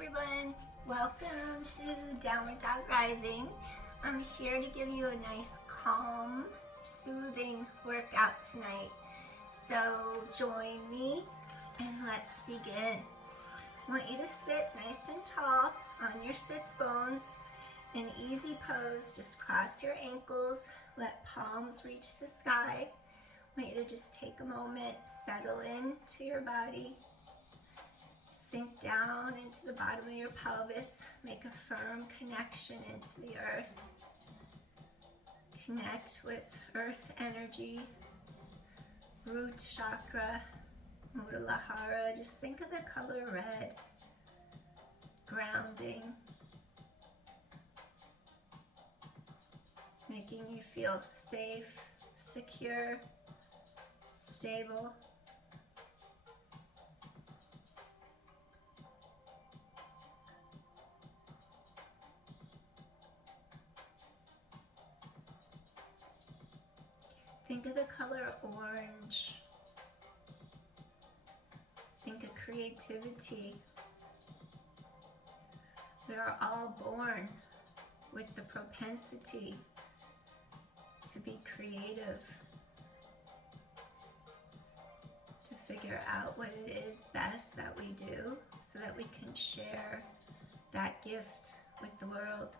everyone, welcome to Downward Dog Rising. I'm here to give you a nice calm, soothing workout tonight. So join me and let's begin. I want you to sit nice and tall on your sits bones. An easy pose, just cross your ankles, let palms reach the sky. I want you to just take a moment, settle into your body. Sink down into the bottom of your pelvis. Make a firm connection into the earth. Connect with earth energy, root chakra, Muladhara. Just think of the color red. Grounding. Making you feel safe, secure, stable. Think of the color orange. Think of creativity. We are all born with the propensity to be creative, to figure out what it is best that we do so that we can share that gift with the world.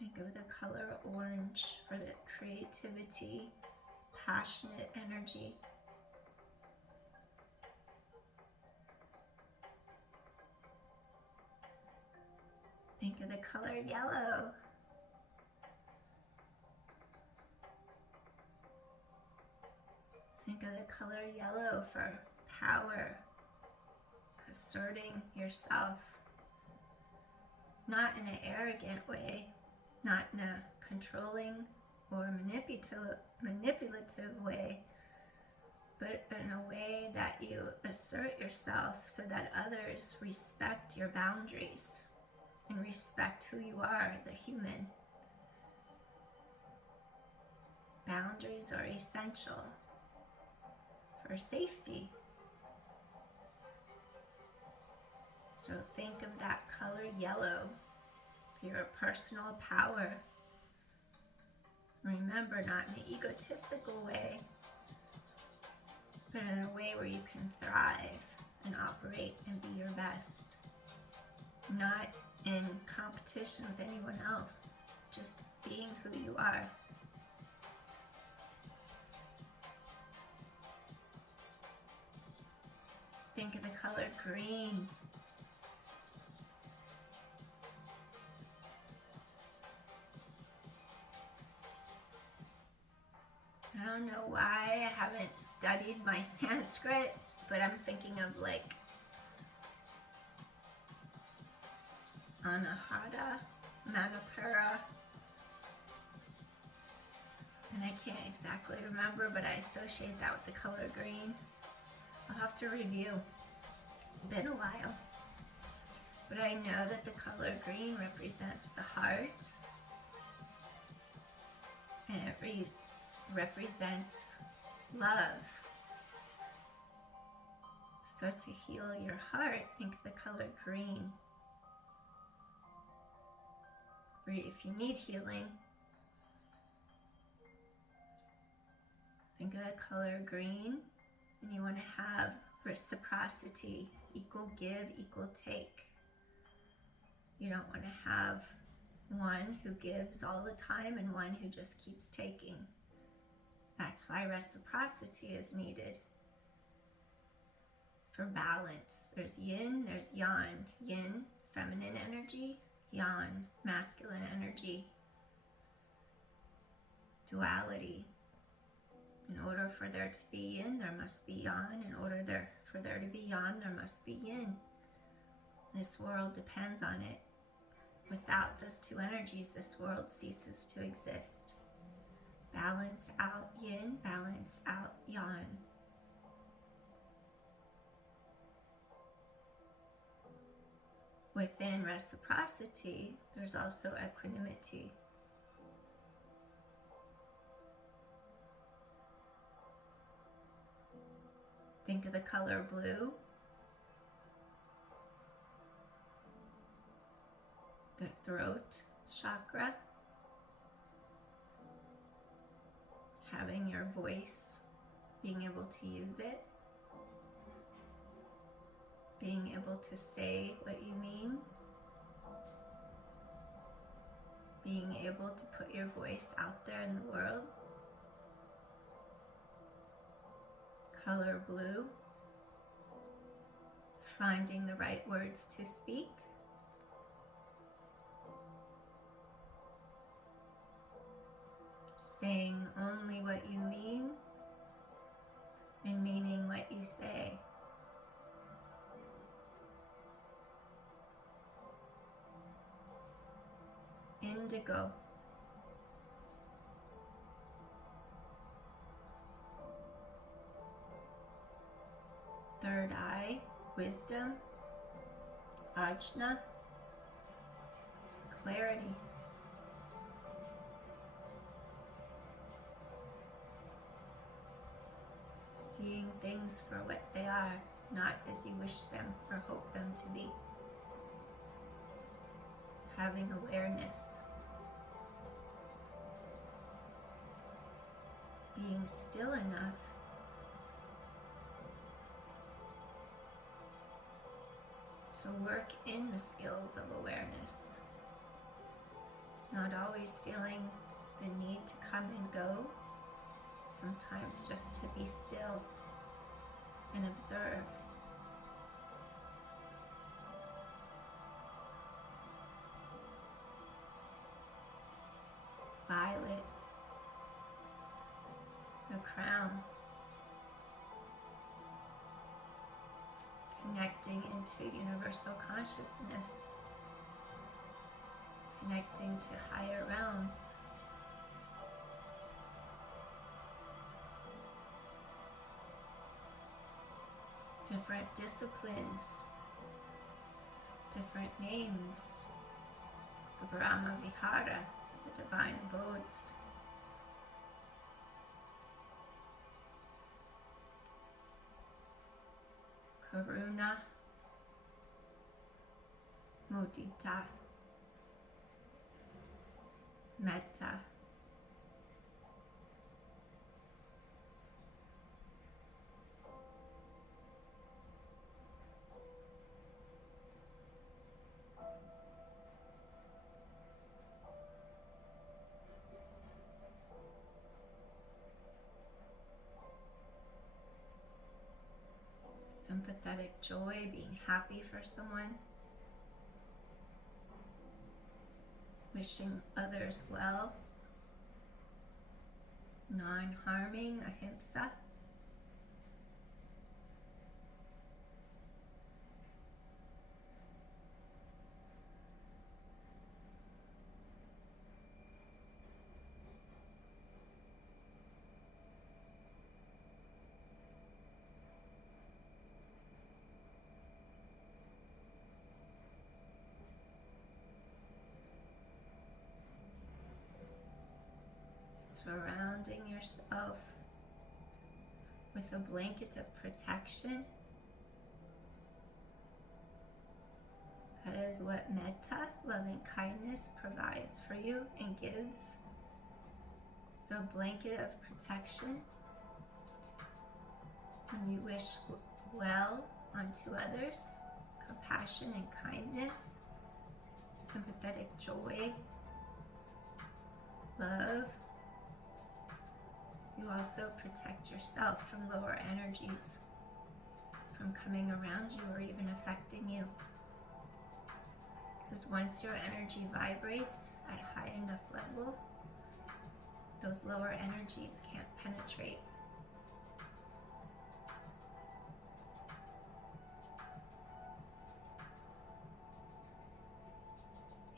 Think of the color orange for the creativity, passionate energy. Think of the color yellow. Think of the color yellow for power, asserting yourself, not in an arrogant way, not in a controlling or manipulative way, but in a way that you assert yourself so that others respect your boundaries and respect who you are as a human. Boundaries are essential for safety. So think of that color yellow for your personal power. Remember, not in an egotistical way, but in a way where you can thrive and operate and be your best. Not in competition with anyone else, just being who you are. Think of the color green. I don't know why I haven't studied my Sanskrit, but I'm thinking of like Anahata, Manipura, and I can't exactly remember, but I associate that with the color green. I'll have to review. Been a while. But I know that the color green represents the heart, and it represents love. So to heal your heart, think of the color green. If you need healing, think of the color green, and you want to have reciprocity, equal give, equal take. You don't want to have one who gives all the time and one who just keeps taking. That's why reciprocity is needed. For balance, there's yin, there's yang. Yin, feminine energy. Yang, masculine energy. Duality. In order for there to be yin, there must be yang. In order for there to be yang, there must be yin. This world depends on it. Without those two energies, this world ceases to exist. Balance out yin, balance out yang. Within reciprocity, there's also equanimity. Think of the color blue. throat chakra, having your voice, being able to use it, being able to say what you mean, being able to put your voice out there in the world. Color blue, finding the right words to speak. Saying only what you mean and meaning what you say. Indigo. Third eye, wisdom. Ajna, clarity. Seeing things for what they are, not as you wish them or hope them to be. Having awareness. Being still enough to work in the skills of awareness. Not always feeling the need to come and go. Sometimes just to be still and observe. Violet, the crown, connecting into universal consciousness, connecting to higher realms. Different disciplines, different names, the Brahma Vihara, the divine abodes. Karuna, Mudita, Metta. Sympathetic joy, being happy for someone, wishing others well, non-harming, ahimsa. Surrounding yourself with a blanket of protection. That is what metta, loving kindness, provides for you and gives. It's a blanket of protection. When you wish well unto others, compassion and kindness, sympathetic joy, love. You also protect yourself from lower energies, from coming around you or even affecting you. Because once your energy vibrates at high enough level, those lower energies can't penetrate.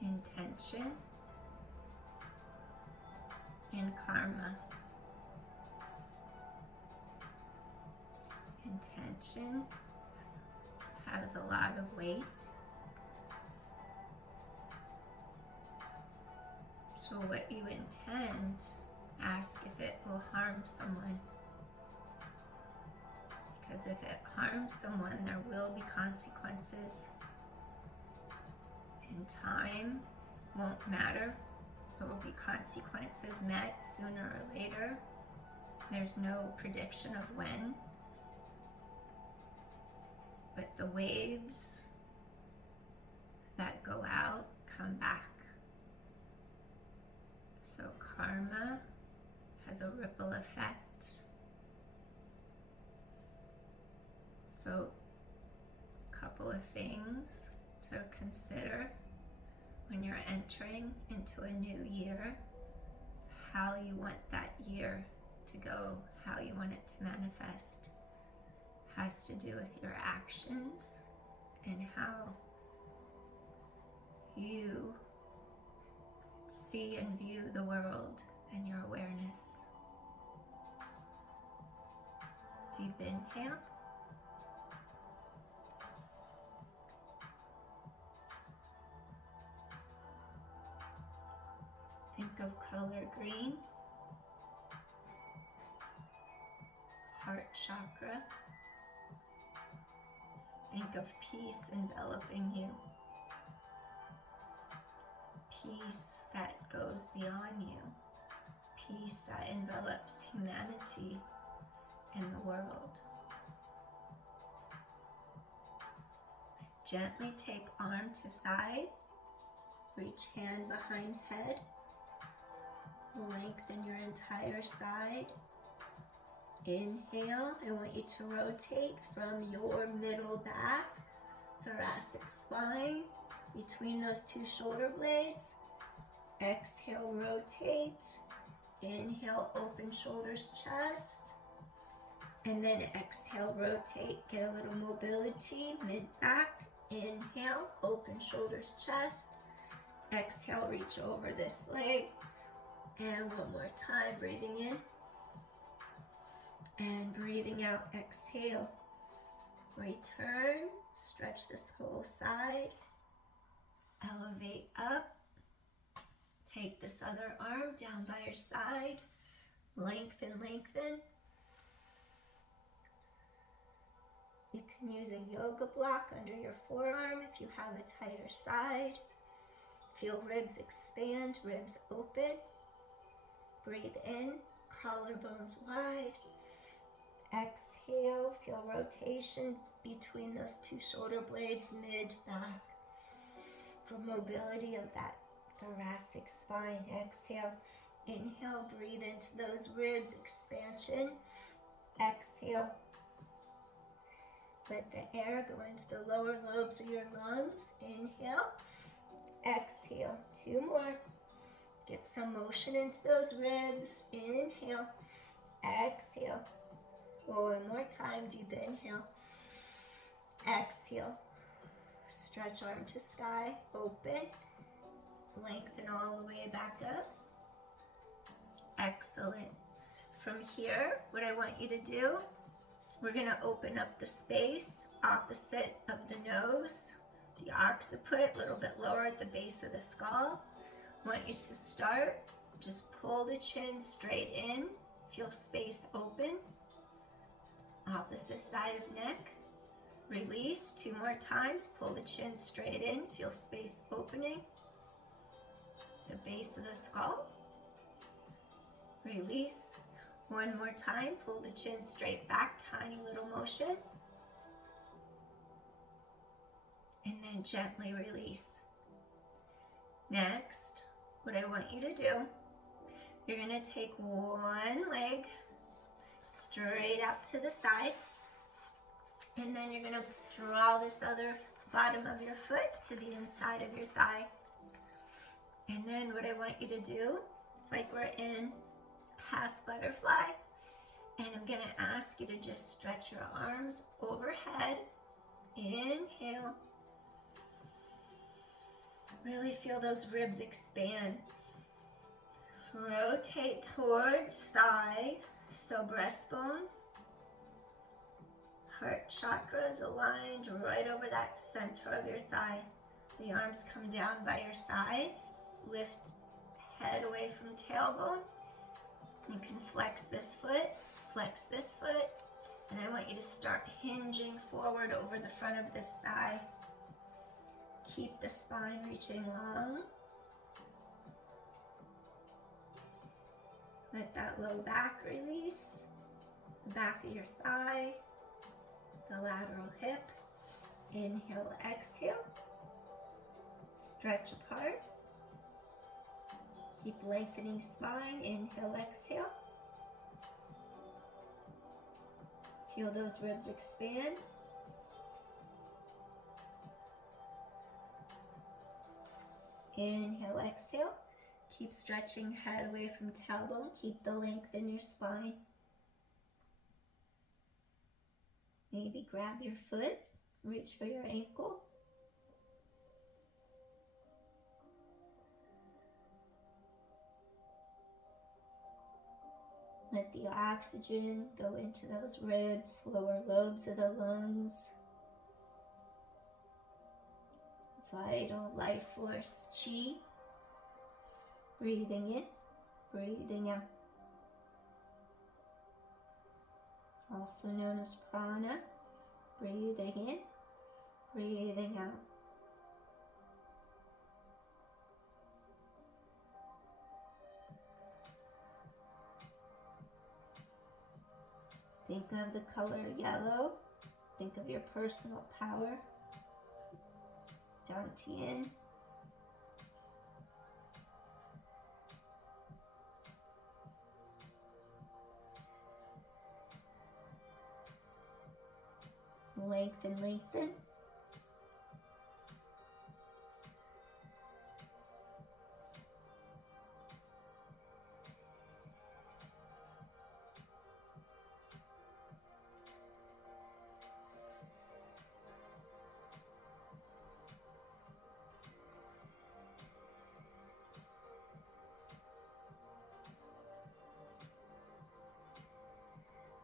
Intention and karma. Intention has a lot of weight. So what you intend, ask if it will harm someone. Because if it harms someone, there will be consequences in time won't matter. There will be consequences met sooner or later. There's no prediction of when. But the waves that go out come back. So karma has a ripple effect. So a couple of things to consider when you're entering into a new year, how you want that year to go, how you want it to manifest, has to do with your actions and how you see and view the world and your awareness. Deep inhale. Think of color green, heart chakra. Think of peace enveloping you. Peace that goes beyond you. Peace that envelops humanity and the world. Gently take arm to side. Reach hand behind head. Lengthen your entire side. Inhale, I want you to rotate from your middle back, thoracic spine, between those two shoulder blades. Exhale, rotate. Inhale, open shoulders, chest. And then exhale, rotate, get a little mobility, mid-back. Inhale, open shoulders, chest. Exhale, reach over this leg. And one more time, breathing in. And breathing out, exhale. Return, stretch this whole side. Elevate up. Take this other arm down by your side. Lengthen, lengthen. You can use a yoga block under your forearm if you have a tighter side. Feel ribs expand, ribs open. Breathe in, collarbones wide. Exhale, feel rotation between those two shoulder blades, mid, back. For mobility of that thoracic spine. Exhale, inhale, breathe into those ribs, expansion. Exhale, let the air go into the lower lobes of your lungs. Inhale, exhale, two more. Get some motion into those ribs. Inhale, exhale. One more time, deep inhale. Exhale. Stretch arm to sky, open. Lengthen all the way back up. Excellent. From here, what I want you to do, we're gonna open up the space opposite of the nose, the occiput, a little bit lower at the base of the skull. I want you to start, just pull the chin straight in, feel space open. Opposite side of neck, release, two more times, pull the chin straight in, feel space opening. The base of the skull, release. One more time, pull the chin straight back, tiny little motion. And then gently release. Next, what I want you to do, you're gonna take one leg straight out to the side, and then you're gonna draw this other bottom of your foot to the inside of your thigh. And then what I want you to do, it's like we're in half butterfly, and I'm gonna ask you to just stretch your arms overhead. Inhale. Really feel those ribs expand. Rotate towards thigh, so breastbone. Heart chakra is aligned right over that center of your thigh. The arms come down by your sides. Lift head away from tailbone. You can flex this foot, and I want you to start hinging forward over the front of this thigh. Keep the spine reaching long. Let that low back release, the back of your thigh, the lateral hip. Inhale, exhale, stretch apart. Keep lengthening spine. Inhale, exhale. Feel those ribs expand. Inhale, exhale. Keep stretching head away from tailbone. Keep the length in your spine. Maybe grab your foot, reach for your ankle. Let the oxygen go into those ribs, lower lobes of the lungs. Vital life force, chi. Breathing in, breathing out. Also known as prana. Breathing in, breathing out. Think of the color yellow. Think of your personal power. Dantian. Lengthen, lengthen.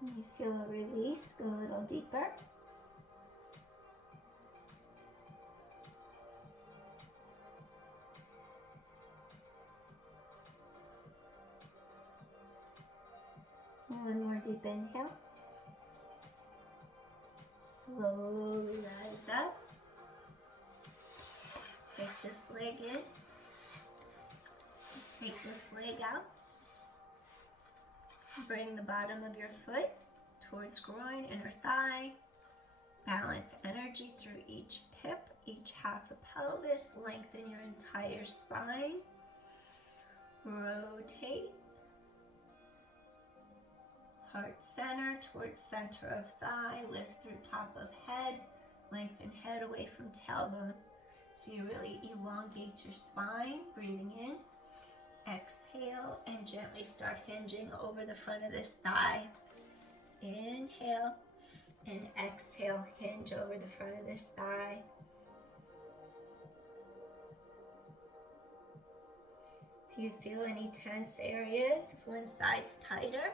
When you feel a release, go a little deeper. One more deep inhale. Slowly rise up. Take this leg in. Take this leg out. Bring the bottom of your foot towards groin, inner thigh. Balance energy through each hip, each half of pelvis. Lengthen your entire spine. Rotate. Heart center towards center of thigh. Lift through top of head. Lengthen head away from tailbone. So you really elongate your spine. Breathing in. Exhale and gently start hinging over the front of this thigh. Inhale and exhale, hinge over the front of this thigh. If you feel any tense areas, if one side's tighter,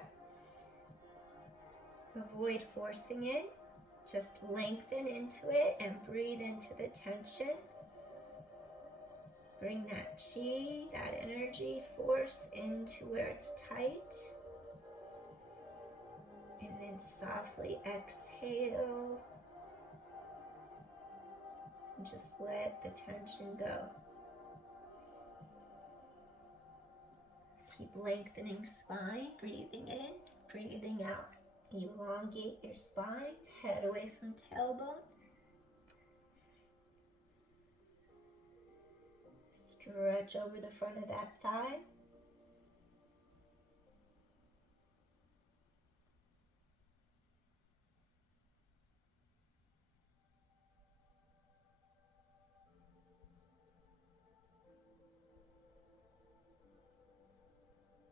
avoid forcing it. Just lengthen into it and breathe into the tension. Bring that chi, that energy, force into where it's tight. And then softly exhale. And just let the tension go. Keep lengthening spine, breathing in, breathing out. Elongate your spine, head away from tailbone. Stretch over the front of that thigh.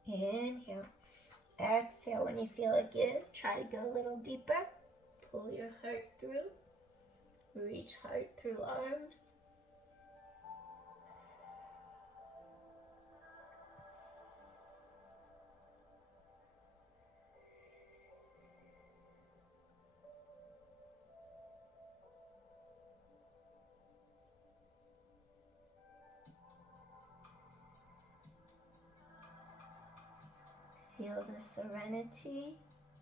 Inhale. Exhale. When you feel it give, try to go a little deeper. Pull your heart through. Reach heart through arms. Feel the serenity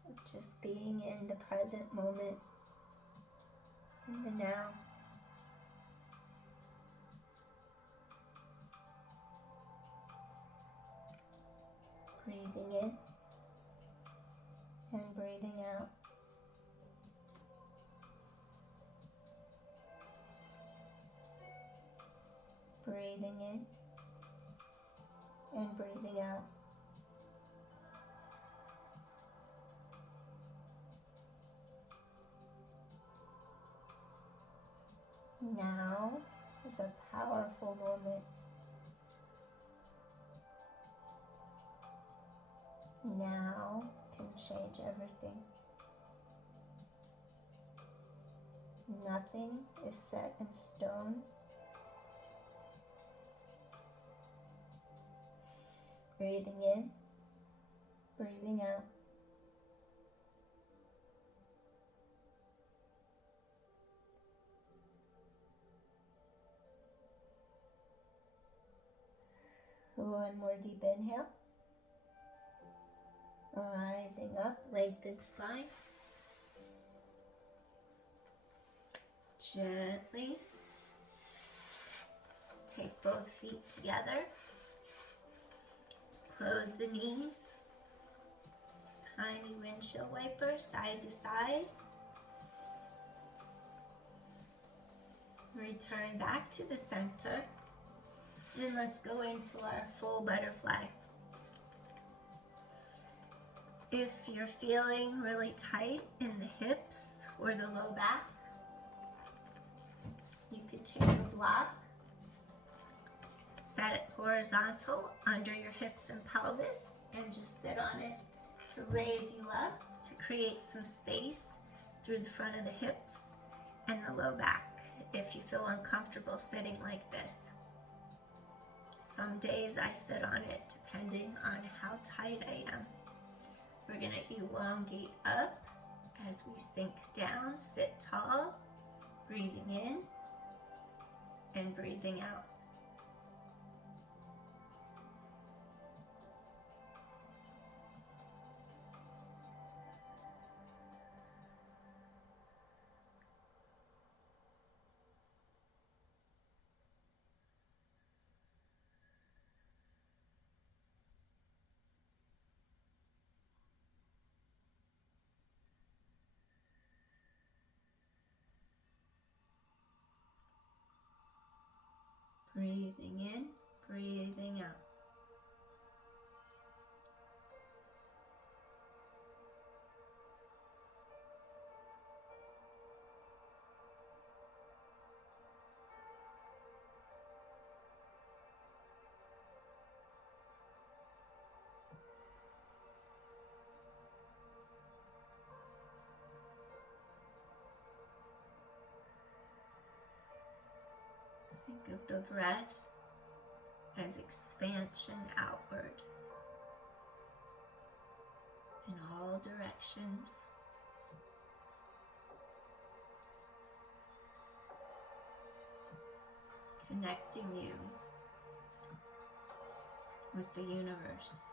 of just being in the present moment, in the now. Breathing in and breathing out. Breathing in and breathing out. Now is a powerful moment. Now can change everything. Nothing is set in stone. Breathing in, breathing out. One more deep inhale. Rising up, lengthen spine. Gently take both feet together. Close the knees. Tiny windshield wiper, side to side. Return back to the center. And let's go into our full butterfly. If you're feeling really tight in the hips or the low back, you could take a block, set it horizontal under your hips and pelvis, and just sit on it to raise you up, to create some space through the front of the hips and the low back if you feel uncomfortable sitting like this. Some days I sit on it depending on how tight I am. We're going to elongate up as we sink down, sit tall, breathing in and breathing out. Breathing in, breathing out. Think of the breath as expansion outward in all directions. Connecting you with the universe.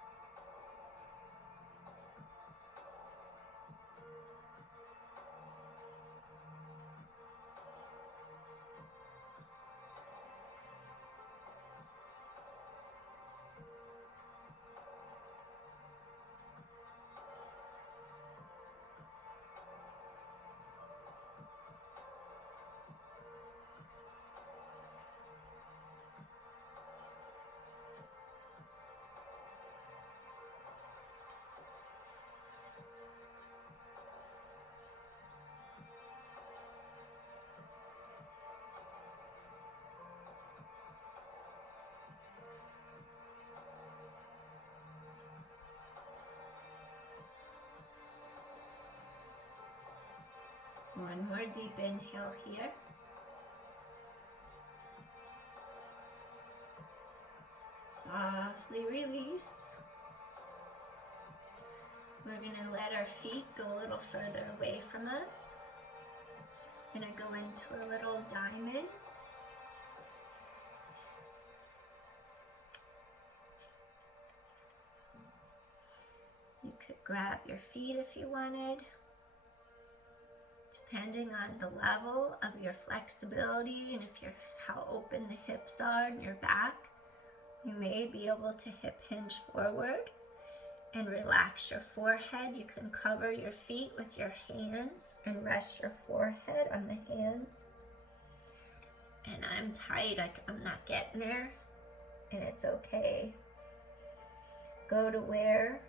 One more deep inhale here. Softly release. We're going to let our feet go a little further away from us. Going to go into a little diamond. You could grab your feet if you wanted. Depending on the level of your flexibility and if you're how open the hips are in your back, you may be able to hip hinge forward and relax your forehead. You can cover your feet with your hands and rest your forehead on the hands. And I'm tight, I'm not getting there, and it's okay. Go to where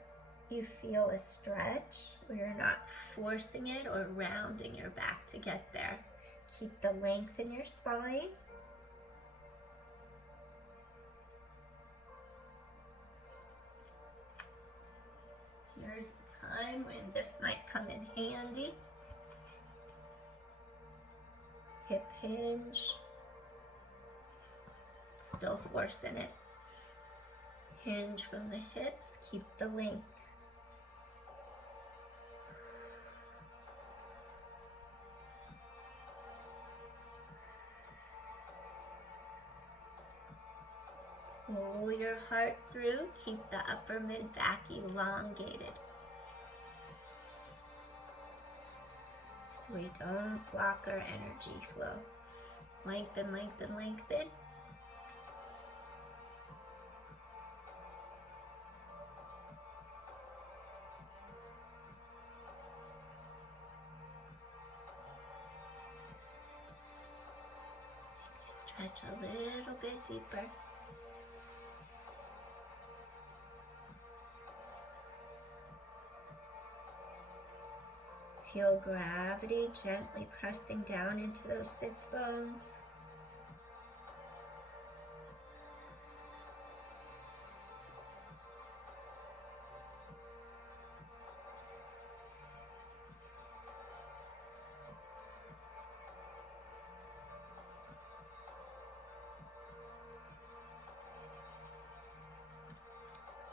you feel a stretch, where you're not forcing it or rounding your back to get there. Keep the length in your spine. Here's the time when this might come in handy. Hip hinge. Still forcing it. Hinge from the hips, keep the length. Roll your heart through, keep the upper mid back elongated. So we don't block our energy flow. Lengthen, lengthen, lengthen. Stretch a little bit deeper. Feel gravity gently pressing down into those sits bones.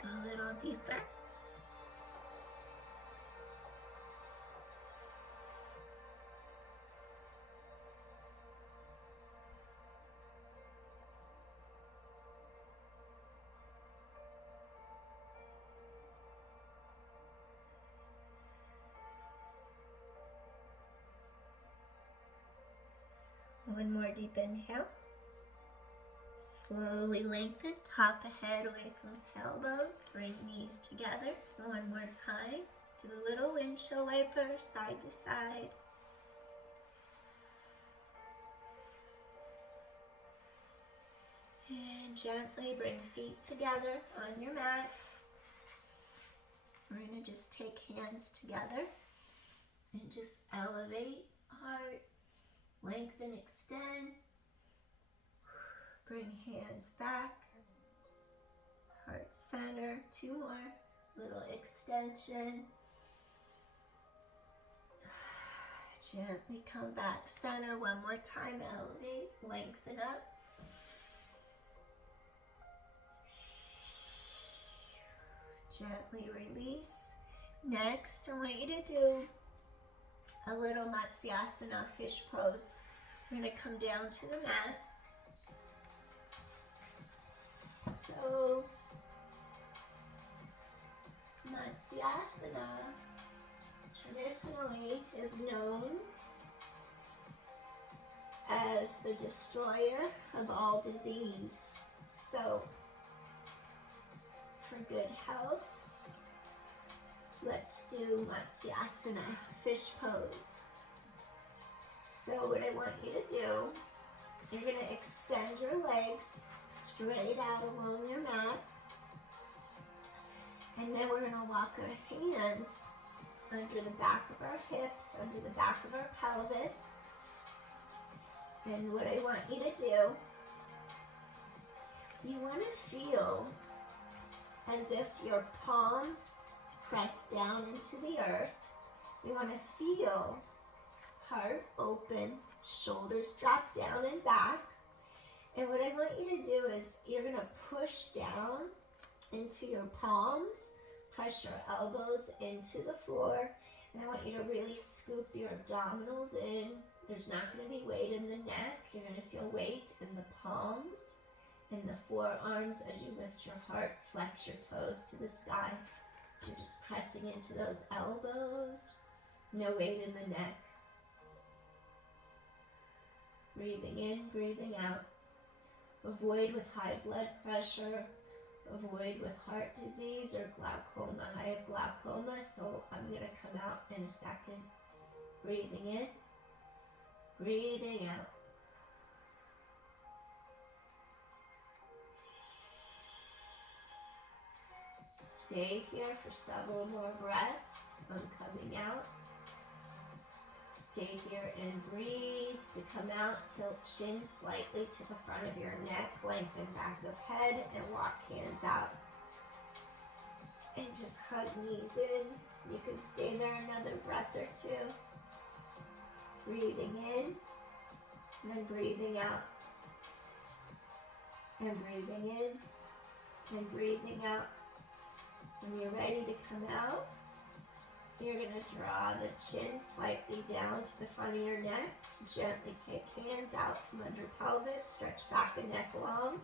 Go a little deeper. One more deep inhale. Slowly lengthen, top of head away from tailbone. Bring knees together. One more time. Do a little windshield wiper, side to side. And gently bring feet together on your mat. We're going to just take hands together and just elevate heart. Lengthen, extend. Bring hands back. Heart center. Two more. Little extension. Gently come back center. One more time. Elevate. Lengthen up. Gently release. Next, I want you to do a little Matsyasana fish pose. We're going to come down to the mat. So, Matsyasana traditionally is known as the destroyer of all disease. So, for good health, let's do Matsyasana, fish pose. So what I want you to do, you're going to extend your legs straight out along your mat. And then we're going to walk our hands under the back of our hips, under the back of our pelvis. And what I want you to do, you want to feel as if your palms press down into the earth. You want to feel heart open, shoulders drop down and back. And what I want you to do is you're going to push down into your palms, press your elbows into the floor, and I want you to really scoop your abdominals in. There's not going to be weight in the neck. You're going to feel weight in the palms, in the forearms as you lift your heart, flex your toes to the sky. So just pressing into those elbows, no weight in the neck. Breathing in, breathing out. Avoid with high blood pressure avoid with heart disease or glaucoma. I have glaucoma, so I'm going to come out in a second. Breathing in, breathing out. Stay here for several more breaths. I'm coming out. Stay here and breathe. To come out, tilt chin slightly to the front of your neck, lengthen back of head, and walk hands out. And just hug knees in. You can stay there another breath or two. Breathing in, and breathing out. And breathing in, and breathing out. When you're ready to come out, you're going to draw the chin slightly down to the front of your neck. Gently take hands out from under pelvis, stretch back and neck long,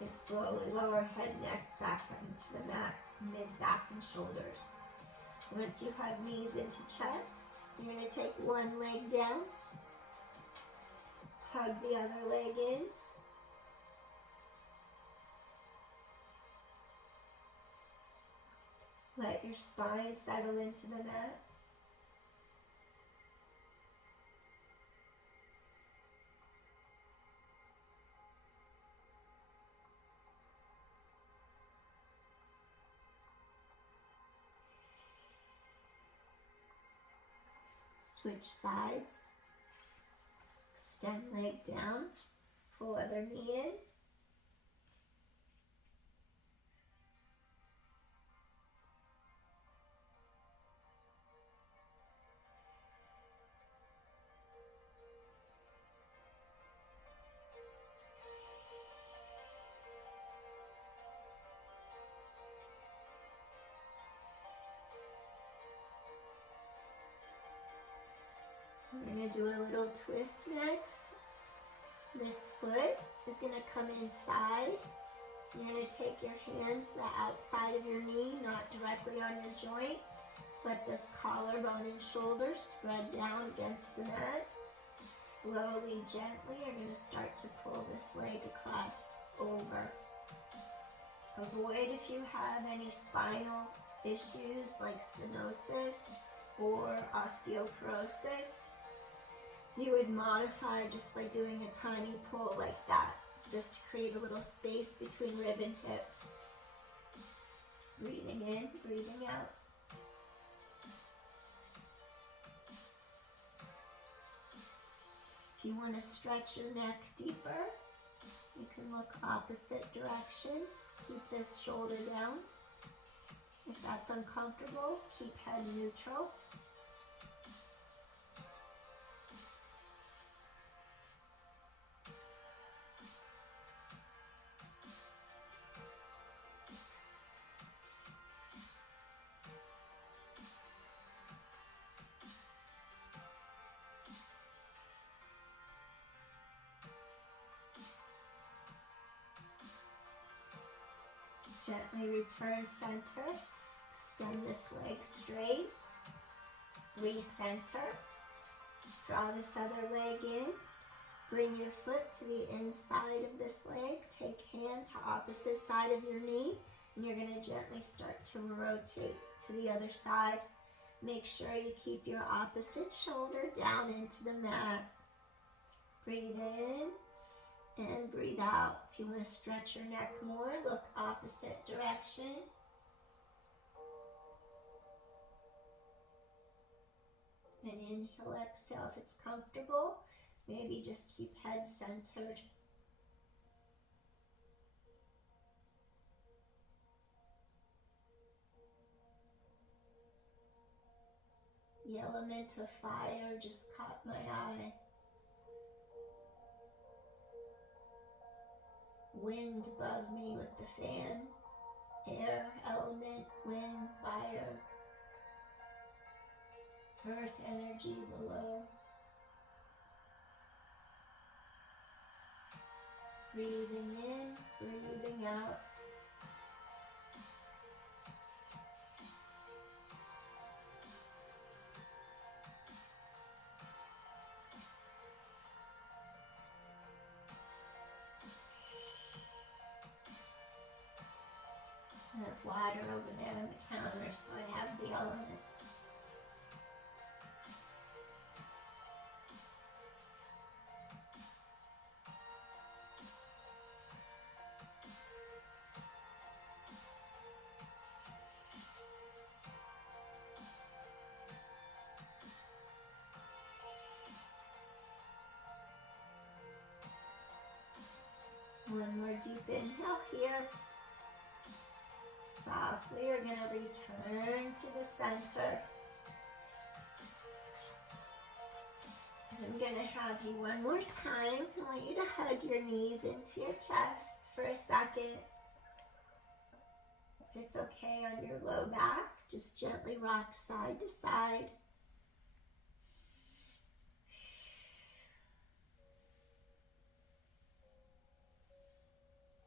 and slowly lower head, neck back into the mat, mid, back, and shoulders. Once you hug knees into chest, you're going to take one leg down, hug the other leg in, let your spine settle into the mat. Switch sides. Extend leg down. Pull other knee in. We're going to do a little twist next. This foot is going to come inside. You're going to take your hand to the outside of your knee, not directly on your joint. Let this collarbone and shoulder spread down against the mat. Slowly, gently, you're going to start to pull this leg across over. Avoid if you have any spinal issues like stenosis or osteoporosis. You would modify just by doing a tiny pull like that, just to create a little space between rib and hip. Breathing in, breathing out. If you want to stretch your neck deeper, you can look opposite direction. Keep this shoulder down. If that's uncomfortable, keep head neutral. Gently return center. Extend this leg straight. Recenter. Draw this other leg in. Bring your foot to the inside of this leg. Take hand to opposite side of your knee. And you're going to gently start to rotate to the other side. Make sure you keep your opposite shoulder down into the mat. Breathe in. And breathe out. If you want to stretch your neck more, look opposite direction. And inhale, exhale if it's comfortable. Maybe just keep head centered. The element of fire just caught my eye. Wind above me with the fan, air, element, wind, fire, earth energy below. Breathing in, breathing out. water over there on the counter so I have the elements. One more deep inhale here. Softly, you're going to return to the center. And I'm going to have you one more time. I want you to hug your knees into your chest for a second. If it's okay on your low back, just gently rock side to side.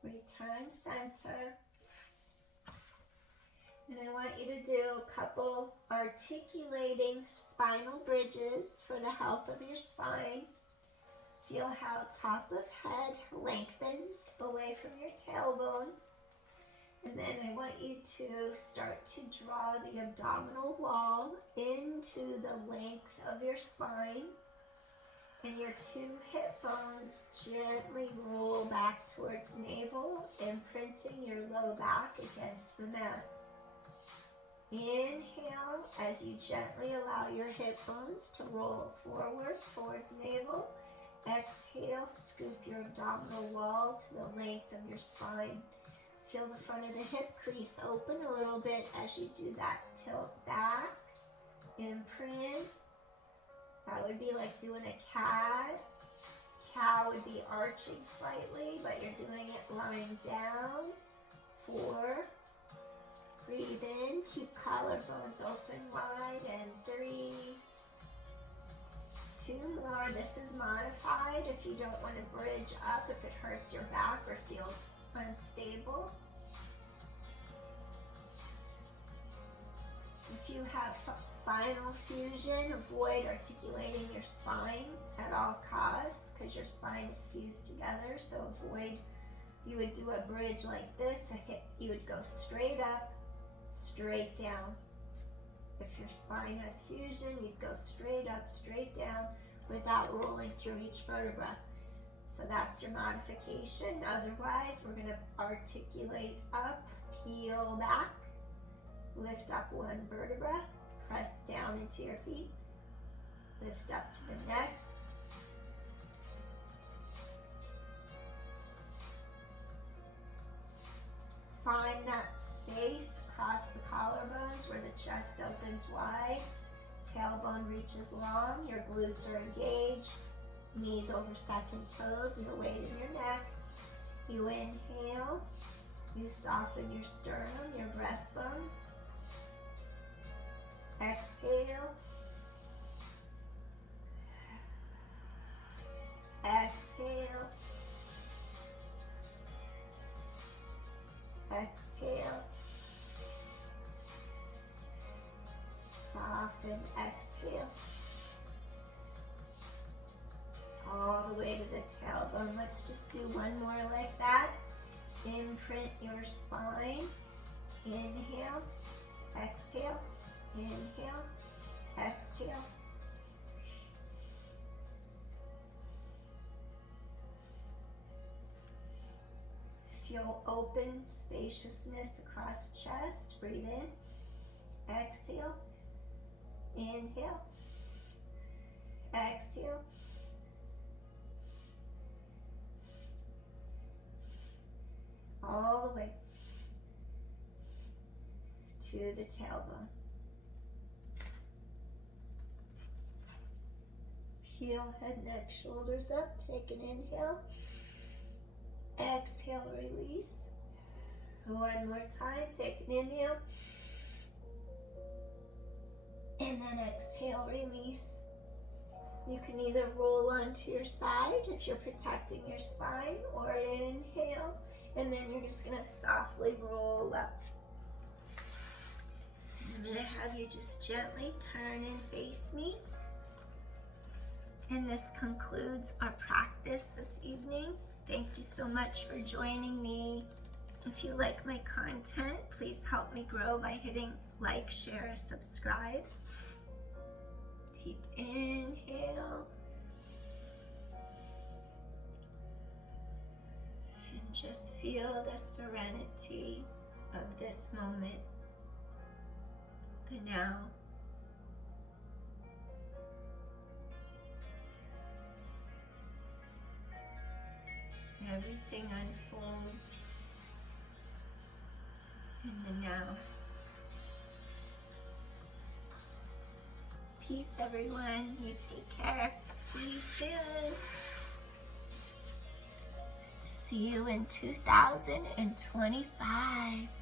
Return center. And I want you to do a couple articulating spinal bridges for the health of your spine. Feel how top of head lengthens away from your tailbone. And then I want you to start to draw the abdominal wall into the length of your spine. And your two hip bones gently roll back towards navel, imprinting your low back against the mat. Inhale as you gently allow your hip bones to roll forward towards navel. Exhale, scoop your abdominal wall to the length of your spine. Feel the front of the hip crease open a little bit as you do that. Tilt back, imprint. That would be like doing a cat. Cow would be arching slightly, but you're doing it lying down. 4. Breathe in, keep collarbones open wide, and 3. 2 more. This is modified if you don't want to bridge up, if it hurts your back or feels unstable. If you have spinal fusion, avoid articulating your spine at all costs because your spine is fused together. So avoid, you would do a bridge like this, you would go straight up, straight down. If your spine has fusion, you'd go straight up, straight down without rolling through each vertebra. So that's your modification. Otherwise, we're going to articulate up, heel back. Lift up one vertebra, press down into your feet, lift up to the next. Find that space across the collarbones where the chest opens wide, tailbone reaches long, your glutes are engaged, knees over second toes, no weight in your neck. You inhale, you soften your sternum, your breastbone. Exhale. Exhale. Exhale. Soften, exhale. All the way to the tailbone. Let's just do one more like that. Imprint your spine. Inhale, exhale. Inhale, exhale. Feel open spaciousness across chest. Breathe in. Exhale. Inhale. Exhale. All the way to the tailbone. Heel, head, neck, shoulders up. Take an inhale. Exhale, release. One more time. Take an inhale. And then exhale, release. You can either roll onto your side if you're protecting your spine, or inhale, and then you're just going to softly roll up. I'm going to have you just gently turn and face me. And this concludes our practice this evening. Thank you so much for joining me. If you like my content, please help me grow by hitting like, share, subscribe. Deep inhale. And just feel the serenity of this moment, the now. Everything unfolds in the now. Peace, everyone. You take care. See you soon. See you in 2025.